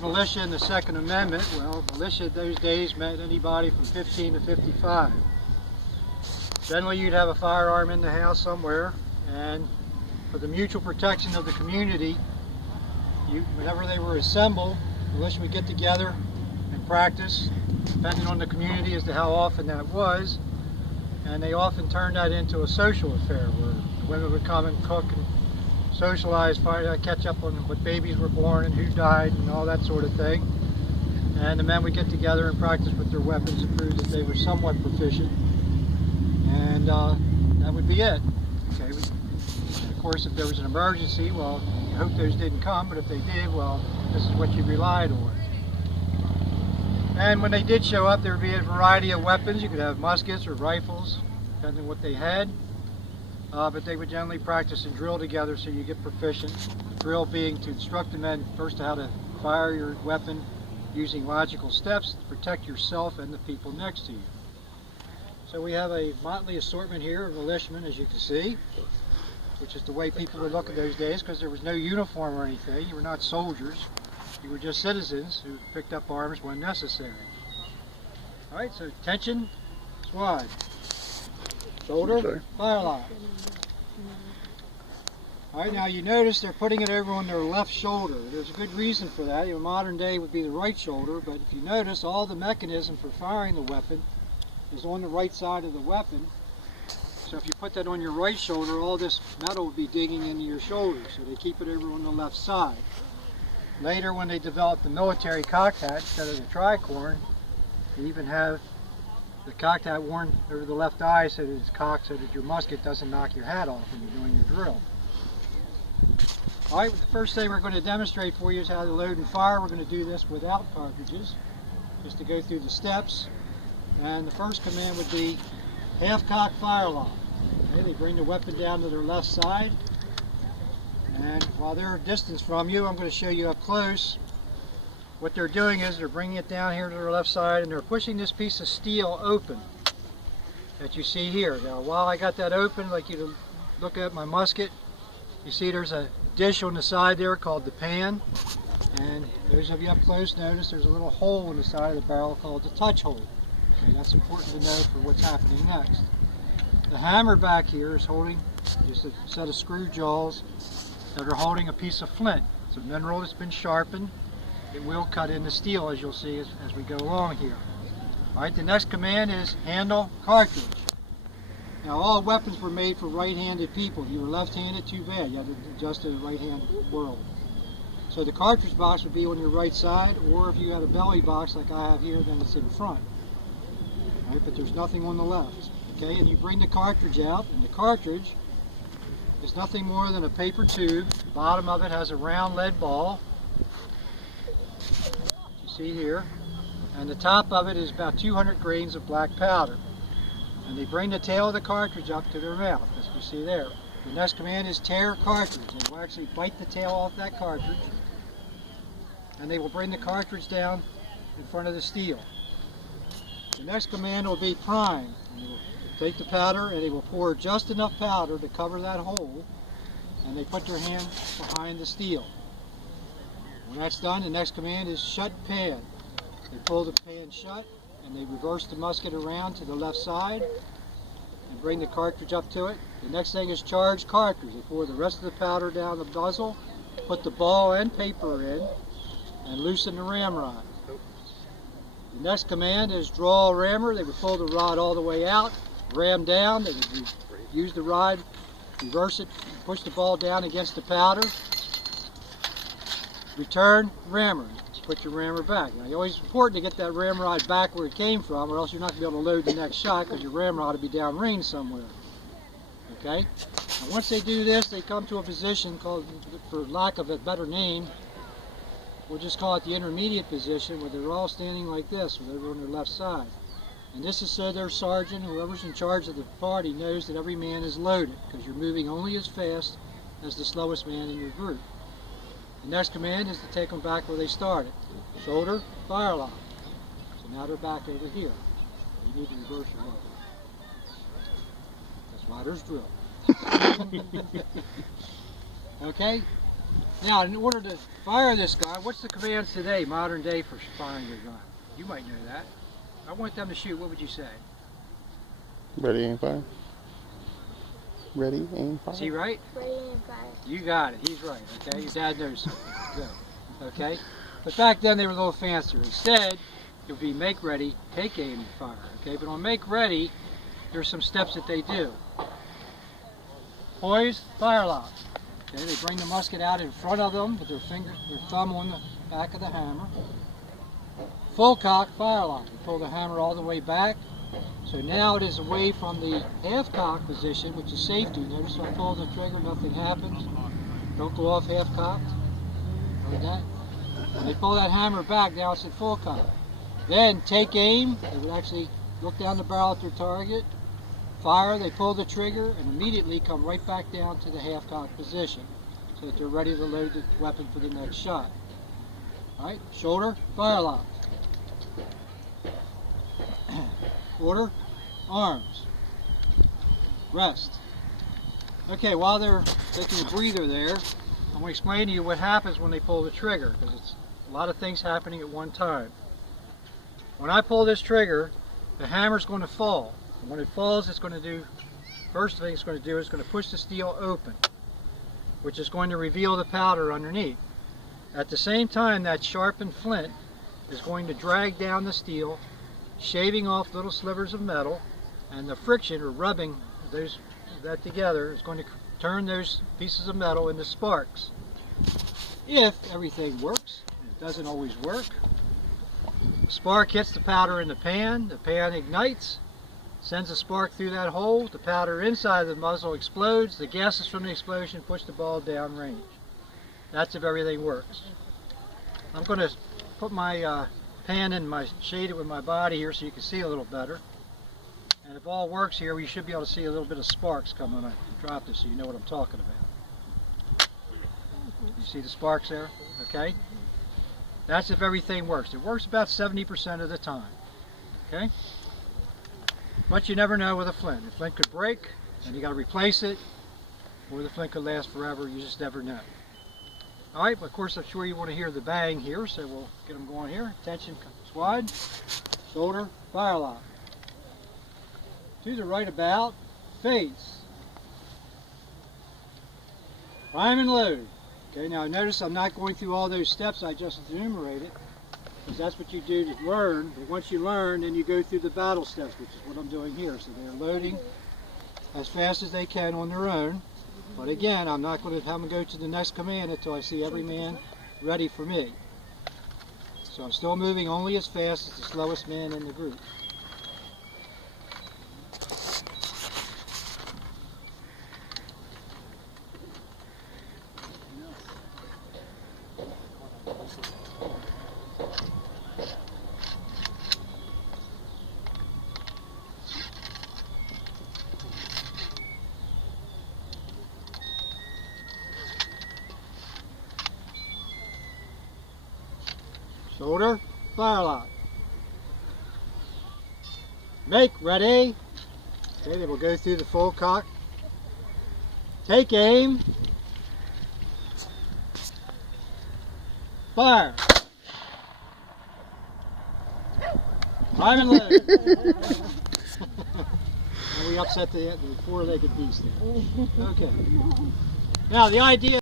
Militia in the Second Amendment, well, militia those days meant anybody from 15 to 55. Generally you'd have a firearm in the house somewhere, and for the mutual protection of the community, whenever they were assembled, militia would get together and practice, depending on the community as to how often that was, and they often turned that into a social affair where the women would come and cook and socialize, catch up on what babies were born and who died and all that sort of thing. And the men would get together and practice with their weapons and prove that they were somewhat proficient. And that would be it. Okay. And of course, if there was an emergency, well, you hope those didn't come, but if they did, well, this is what you relied on. And when they did show up, there would be a variety of weapons. You could have muskets or rifles, depending on what they had. But they would generally practice and drill together so you get proficient. The drill being to instruct the men first how to fire your weapon using logical steps to protect yourself and the people next to you. So we have a motley assortment here of militiamen, as you can see, which is the way people would look in those days because there was no uniform or anything. You were not soldiers. You were just citizens who picked up arms when necessary. All right, so attention, squad. Shoulder, fire line. All right, now you notice they're putting it over on their left shoulder. There's a good reason for that. In modern day would be the right shoulder, but if you notice, all the mechanism for firing the weapon is on the right side of the weapon. So if you put that on your right shoulder, all this metal would be digging into your shoulder, so they keep it over on the left side. Later, when they developed the military cocked hat instead of the tricorn, they even have the cocked hat worn over the left eye so that it's cocked so that your musket doesn't knock your hat off when you're doing your drill. Alright, the first thing we're going to demonstrate for you is how to load and fire. We're going to do this without cartridges, just to go through the steps. And the first command would be half-cock fire line. Okay, they bring the weapon down to their left side, and while they're a distance from you, I'm going to show you up close. What they're doing is they're bringing it down here to their left side and they're pushing this piece of steel open that you see here. Now while I got that open, I'd like you to look at my musket. You see there's a dish on the side there called the pan, and those of you up close notice there's a little hole in the side of the barrel called the touch hole. Okay, that's important to know for what's happening next. The hammer back here is holding just a set of screw jaws that are holding a piece of flint. It's a mineral that's been sharpened. It will cut into steel, as you'll see as we go along here. Alright, the next command is handle cartridge. Now all weapons were made for right-handed people. If you were left-handed, too bad. You had to adjust to the right-hand world. So the cartridge box would be on your right side, or if you had a belly box like I have here, then it's in front. Alright, but there's nothing on the left. Okay, and you bring the cartridge out, and the cartridge is nothing more than a paper tube. The bottom of it has a round lead ball, you see here, and the top of it is about 200 grains of black powder. And they bring the tail of the cartridge up to their mouth, as you see there. The next command is tear cartridge. They will actually bite the tail off that cartridge, and they will bring the cartridge down in front of the steel. The next command will be prime. And they will take the powder and they will pour just enough powder to cover that hole, and they put their hand behind the steel. When that's done, the next command is shut pan. They pull the pan shut and they reverse the musket around to the left side and bring the cartridge up to it. The next thing is charge cartridge. They pour the rest of the powder down the muzzle, put the ball and paper in, and loosen the ramrod. The next command is draw rammer. They would pull the rod all the way out, ram down. They would use the rod, reverse it, push the ball down against the powder, return rammer. Put your rammer back. Now, it's always important to get that ramrod back where it came from, or else you're not going to be able to load the next shot because your ramrod will be downrange somewhere. Okay? Now, once they do this, they come to a position called, for lack of a better name, we'll just call it the intermediate position, where they're all standing like this, with everyone on their left side. And this is so their sergeant, whoever's in charge of the party, knows that every man is loaded, because you're moving only as fast as the slowest man in your group. The next command is to take them back where they started. Shoulder, fire line. So now they're back over here. You need to reverse your weapon. That's why there's drill. Okay? Now, in order to fire this gun, what's the commands today, modern day, for firing your gun? You might know that. I want them to shoot. What would you say? Ready, aim, fire. Ready, aim, fire. Is he right? Ready and fire. You got it. He's right. Okay. Your dad knows something. Good. Okay. But back then they were a little fancier. Instead, it would be make ready, take aim, and fire. Okay. But on make ready, there's some steps that they do. Poise, fire lock. Okay. They bring the musket out in front of them with their thumb on the back of the hammer. Full cock, fire lock. You pull the hammer all the way back. So now it is away from the half cock position, which is safety. Notice if I pull the trigger, nothing happens. Don't go off half cocked. Like that. When they pull that hammer back, now it's at full cock. Then take aim. They would actually look down the barrel at their target. Fire, they pull the trigger and immediately come right back down to the half cock position so that they're ready to load the weapon for the next shot. Alright, shoulder, fire lock. Order, arms, rest. Okay, while they're taking a breather there, I'm going to explain to you what happens when they pull the trigger, because it's a lot of things happening at one time. When I pull this trigger, the hammer's going to fall. And when it falls, it's going to do, first thing it's going to do is going to push the steel open, which is going to reveal the powder underneath. At the same time, that sharpened flint is going to drag down the steel, shaving off little slivers of metal, and the friction or rubbing that together is going to turn those pieces of metal into sparks. If everything works, it doesn't always work. The spark hits the powder in the pan ignites, sends a spark through that hole, the powder inside the muzzle explodes, the gases from the explosion push the ball down range. That's if everything works. I'm going to put my pan in shade it with my body here so you can see a little better. And if all works here, we should be able to see a little bit of sparks come when I drop this so you know what I'm talking about. You see the sparks there? Okay? That's if everything works. It works about 70% of the time. Okay? But you never know with a flint. The flint could break and you got to replace it, or the flint could last forever. You just never know. Alright, but of course I'm sure you want to hear the bang here, so we'll get them going here. Attention, squad. Shoulder, fire lock. To the right about, face. Prime and load. Okay, now notice I'm not going through all those steps I just enumerated, because that's what you do to learn. But once you learn, then you go through the battle steps, which is what I'm doing here. So they're loading as fast as they can on their own. But again, I'm not going to have them go to the next command until I see every man ready for me. So I'm still moving only as fast as the slowest man in the group. Shoulder, fire lock. Make ready. Okay, then we'll go through the full cock. Take aim. Fire. Prime and load. And we upset the four-legged beast there. Okay. Now the idea